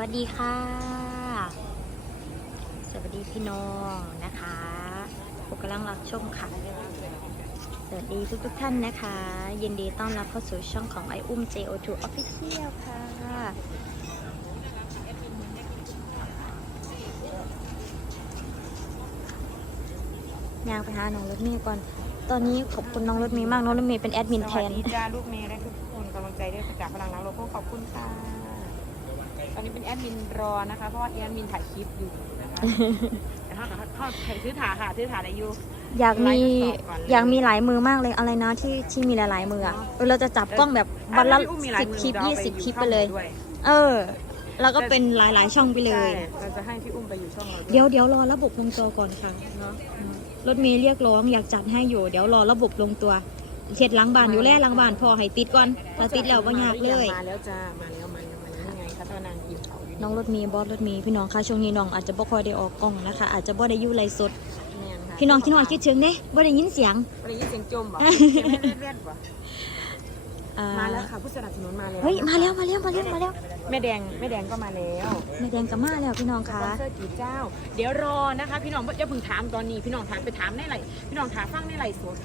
วัสดีค่ะ สวัสดีพี่น้องนะคะผู้กำลังรับชมค่ะ สวัสดีทุกทุกๆท่านนะคะ ยินดีต้อนรับเข้าสู่ช่องของไออุ้ม JO2 Official ค่ะยางไปหาน้องรถเมย์ก่อน ตอนนี้ขอบคุณน้องรถเมย์มาก น้องรถเมย์เป็นแอดมินแทสวันสดีจ้าลูกเมย์และทุกคนกำลังใจด้วยจากพลังรักโลกขอบคุณค่ะ ตอนนี้เป็นแอดมินรอนะคะ เพราะว่าแอดมินถ่ายคลิปอยู่นะคะแต่ถ้าเขาเขาถ่ายซื้อถาค่ะซื้อถาได้อยู่ อยากมีไลฟ์สดก่อนเลยอยากมีหลายมือมากเลยอะไรนะที่ที่มีหลายๆมืออะเออเราจะจับกล้องแบบวันละถ้าพี่อุ้มมีหลาสิยบมือคลิปเรายี่สิบอคลิปไปเลยช่องราด้วยเออแล้วก็เป็นหลายๆช่องไปเลยใช่เราจะให้พี่อุ้มไปอยู่ช่องเราด้วยเดี๋ยวเดี๋ยวรอระบบลงตัวก่อนค่ะเนาะรถเมย์เรียกร้องอยากจัดให้อยู่ เดี๋ยวรอระบบลงตัวเช็ดล้างบานอยู่แล่ล้างบานพอให้ติดก่อนถ้าติดแล้วก็ยากเลยมาแล้วจ้ามาแล้วมาแล้ว คะตอนนางกินเขาอยู่น้องรถเมย์บอสรถเมย์พี่น้องคะช่วงนี้น้องอาจจะบ่ค่อยได้ออกกล้องนะคะ อาจจะบ่ได้อยู่ไลฟ์สด แม่ค่ะพี่น้องคิดว่าคิดถึงเด้บ่ได้ยินเสียงวันนี้เสียงจมเหรอเสียงเล่นๆเหรออ่ามาแล้วค่ะผู้สนับสนุนมาแล้วเฮ้ยมาแล้วมาแล้วมาแล้วมาแล้วแม่แดงแม่แดงก็มาแล้วแม่แดงกับมาแล้วพี่น้องสคะปอนเซอร์กี่เจ้า เดี๋ยวรอนะคะ พี่น้องอย่าเพิ่งถามตอนนี้ พี่น้องถามไปถามในไหลพี่น้องถามฟังในไหลสด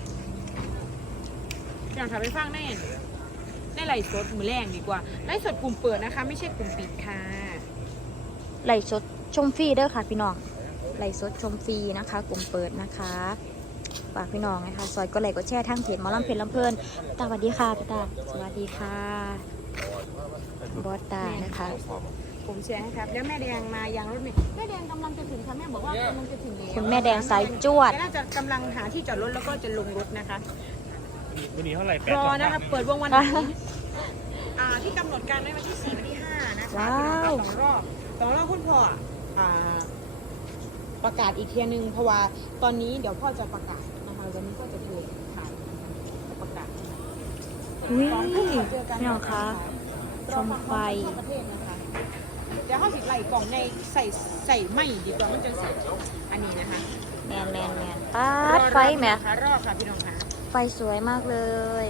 พี่น้องถามไปฟังใน ในไหลสดมือแรงดีกว่าไหลสดกลุ่มเปิดนะคะ ไม่ใช่กลุ่มปิดค่ะไลฟ์สดชมฟรีเด้อค่ะพี่น้องไลฟ์สดชมฟรีนะคะ กลุ่มเปิดนะคะฝากพี่น้องนะคะซอยก็ไลค์ก็แชร์ทางเพจหมอลำเพลินลำเพลินตาสวัสดีค่ะพี่ตาสวัสดีค่ะบอสตานะคะ ผมแชร์ให้ครับ แล้วแม่แดงมายังรถเมล์แม่แดงกำลังจะถึงค่ะแม่บอกว่ากำลังจะถึงแล้วคุณแม่แดงสายจวด น่าจะกำลังหาที่จอดรถแล้วก็จะลงรถนะคะ วันนี้เท่าไหร่แปดรอสองนะคะเปิดวงวันนี้อ่าที่กำหนดการไว้วันที่4วันที่5นะคะว้าว สองรอบสองรอบคุณพ่ออ่าประกาศอีกเทียหนึงเพราะว่าตอนนี้เดี๋ยวพ่อจะประกาศนะคะวันนี้ก็จะโทรถ่ายนะคะประกาศอุ้ยสองทุ่มเดี๋ยวเจอกันพี่น้องคะชมไฟทั่วประเทศนะคะเดี๋ยวเขาสิไหลกล่องในใส่ใส่ไม่ดีกว่ามันจะใส่อันนี้นะคะ แมนแมนแมนป๊าดไฟแหมรอนะคะรอบค่ะพี่น้องคะ ไฟสวยมากเลย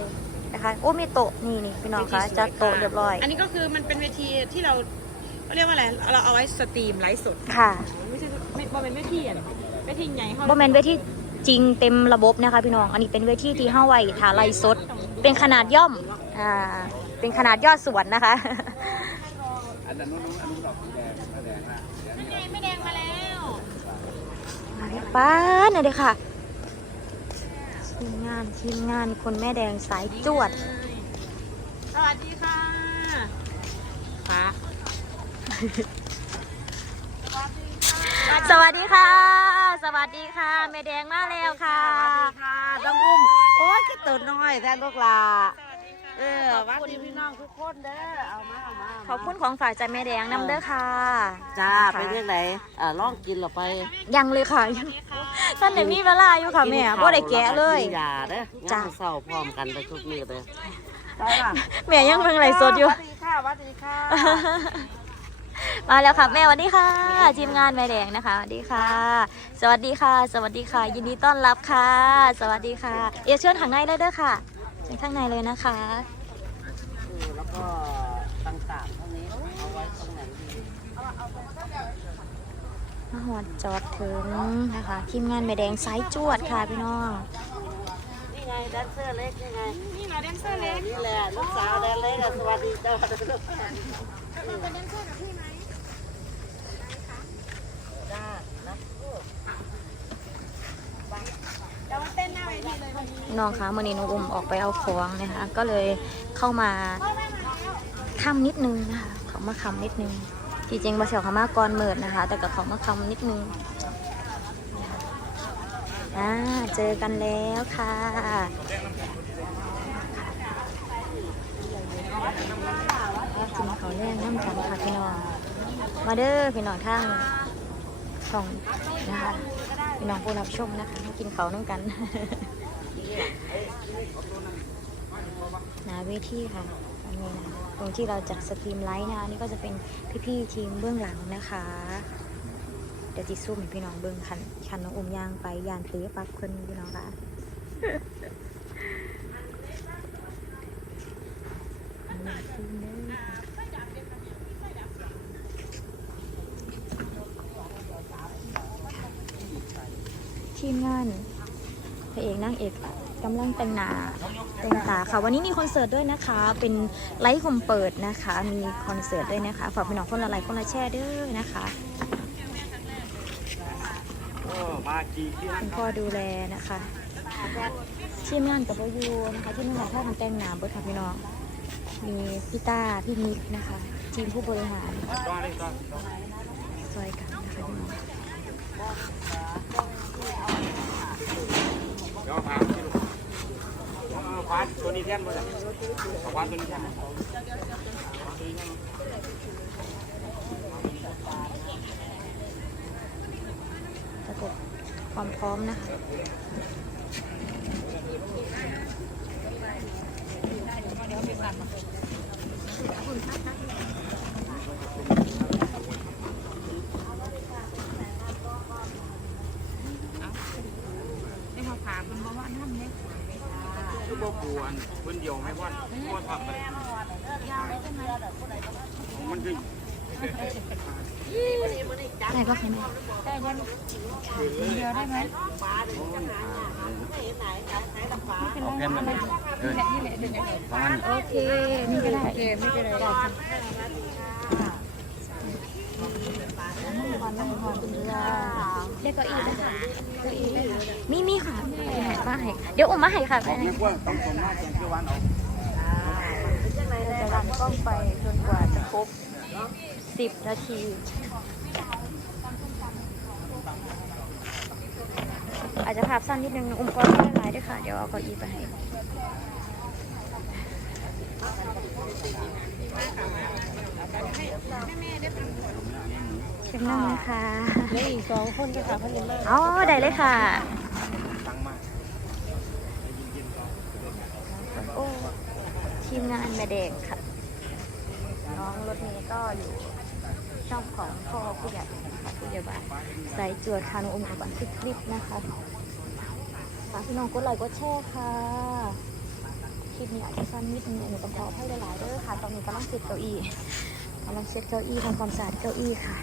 นะคะโอ้มีโต๊ะนี่นี่พี่น้องคะจัดโต๊ะเรียบร้อย อันนี้ก็คือมันเป็นเวทีที่เราเขาเรียกว่าอะไรเราเอาไว้สตรีมไลฟ์สดค่ะไม่ใช่ไม่บ่เป็นเวทีอะเวทีใหญ่เขาบ่แมนเวทีจริงเต็มระบบนะคะพี่น้อง อันนี้เป็นเวทีที่ห้าไว้ถาไลฟ์สด เป็นขนาดย่อมอ่าเป็นขนาดยอดสวนนะคะอันนั้นนู้นอันนู้นดอกสีแดงแดงมากนั่นไงไม่แดงมาแล้วป้าดนะเด็กค่ะทีมงานทีมงานคนแม่แดงสายจวด สวัสดีค่ะป้าสวัสดีค่ะ สวัสดีค่ะ แม่แดงมาแล้วค่ะค่ะต้องอุ้มโอ้ยคิดตัวน้อยแทนลูกหลา สวัสดีค่ะเออหวัดดีพี่น้องทุกคนเด้อเอามาเอามาเามาขอบคุณของฝากจากแม่แดงนำเด้อค่ะจ้าไปเรื่องไหนอ่าลองกินเหรอไปยังเลยค่ะท่านไหนมีเวลาอยู่ค่ะแม่บ่ได้แกะเลยกินยาเด้อจ้ะงานเศร้าพร้อมกันไปทุกมื้อเลยได้ป่ะแม่ยังเพิ่งไลฟ์สดอยู่สวัสดีค่ะสวัสดีค่ะมาแล้วค่ะแม่สวัสดีค่ะทีมงานแม่แดงนะคะสวัสดีค่ะ สวัสดีค่ะ สวัสดีค่ะ ยินดีต้อนรับค่ะ สวัสดีค่ะ เอียเชิญข้างในเลยเด้อค่ะ เชิญข้างในเลยนะคะ แล้วก็ต่างๆพวกนี้เอาไว้ตรงไหนดีมาหอดจอดถึงนะคะ ทีมงานแม่แดงสายจวดค่ะพี่น้อง นี่ไงแดนเซอร์เล็กนี่ไงนี่เหรอแดนเซอร์เล็กนี่แหละลูกสาวแดนเล็กอะสวัสดีจ้าลูกจ้านะ เดี๋ยวมาเต้นหน้าเวทีเลยวั นนี้น้องคะมื่อนี้น้องอุ้มออกไปเอาของนะคะ ก็เลยเข้ามาคำนิดนึงนะคะเขามาคำนิดนึงจริงๆบาเสียวเขามาก่อนเมิดนะคะ แต่กับเขามาคำนิดนึงอ่าเจอกันแล้วค่ะกินเขาวแรงน้ำกันค่ะพี่น้องมาเด้อพี่น้องทางช่องนะคะพี่น้องผู้รับชมนะคะกินเขาวน้ำกัน หาเวทีค่ะอันนี้นะตรงที่เราจัดสตรีมไลท์นะนี่ก็จะเป็นพี่ๆทีมเบื้องหลังนะคะ เดี๋ยวจิซูมให้พี่น้องเบื้องคันคันน้องอุ้มยางไปยานเตี้ปักคพิ่นพี่น้องค่ะทีมงาน พระเอกนางเอกกำลังแต่งหน้าแต่งตาค่ะ วันนี้มีคอนเสิร์ตด้วยนะคะ เป็นไลฟ์คอมเปิดนะคะ มีคอนเสิร์ตด้วยนะคะ ฝากพี่น้องคนละไลค์คนละแชร์เด้อนะคะโอ้มากี่ที่นั่นคุณพ่อดูแลนะคะทีมงานกับโบอยูนะคะที่มีงานท่าทำแต่งหน้าเบิร์ดค่ะพี่น้อง มีพี่ต้าพี่มิกนะคะ ทีมผู้บริหารต่อเลยต่อซอยกันนะคะพี่น้อง เดี๋ยวพาที่ลูกเอาฟ้าตัวนี้แท่นมาจ้ะเอาฟ้าตัวนี้แท่นประกบความพร้อมนะคะได้มาฝากคุณมาว่าน้ำเนี่ย คือ บ่กวนคนเดียวไม่พ่อนพ่อทำอะไรมันคือได้ปะคะแม่ได้ยังเดียวได้ไหมเอาแผ่นมาเออประมาณโอเค นี่ก็ได้โอเคไม่เป็นไรได้ค่ะนั่งก่อนนั่งก่อนคุณยา ได้เก้าอี้นะคะเก้าอี้มีมีค่ะมาให้เดี๋ยวอุ้มมาให้ค่ะบอกไม่กวนต้องส่งหน้าแกวันเอาเราจะรันกล้องไปจนกว่าจะครบสิบนาที อาจจะภาพสั้นนิดนึงอุ้มก็ไม่ได้ไลน์ด้วยค่ะ เดี๋ยวเอาเก้าอี้ไปให้ เชิญนั่งนะคะเหลืออีกสองคนก็ค่ะพันเลยมากอ๋อได้เลยค่ะตังมาโอ้ทีมงานแม่แดงค่ะ น้องรถเมย์ก็อยู่ช่องของพ่อผู้ใหญ่ค่ะผู้ใหญ่บ้านสายจวดคานุอมกับบันทึกคลิปนะคะฝากพี่น้องกดไลค์กดแชร์ค่ะคลิปนี้อาจจะสั้นนิดนึงหนูต้องขอให้หลายๆเด้อค่ะ ตอนนี้กำลังเช็ดเก้าอี้ กำลังเช็ดเก้าอี้ทำความสะอาดเก้าอี้ค่ะ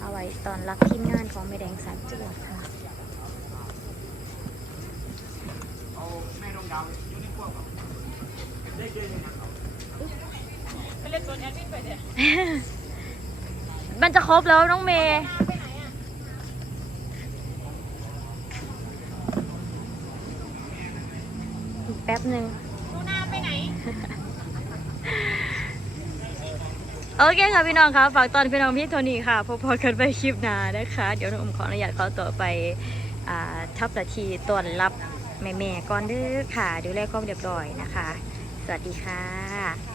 เอาไว้ตอนรับทีมงานของแม่แดงสายจวดค่ะเอาแม่ดวงดาวอยู่ในพวกได้เกณฑ์ยังไงไปเล่นตัวแอดมินไปเดี๋ยวมันจะครบแล้วน้องเมย์อีกแป๊บหนึ่ง ดูหน้าไปไหน โอเคค่ะพี่น้องคะฝากตอนพี่น้องพี่โทนี่ค่ะพอๆกันไปคลิปหน้านะคะ เดี๋ยวหนูอมขออนุญาตขอตัวไปอทับนาทีตอนรับแม่ๆก่อนเด้อค่ะดูแลความเรียบร้อยนะคะ สวัสดีค่ะ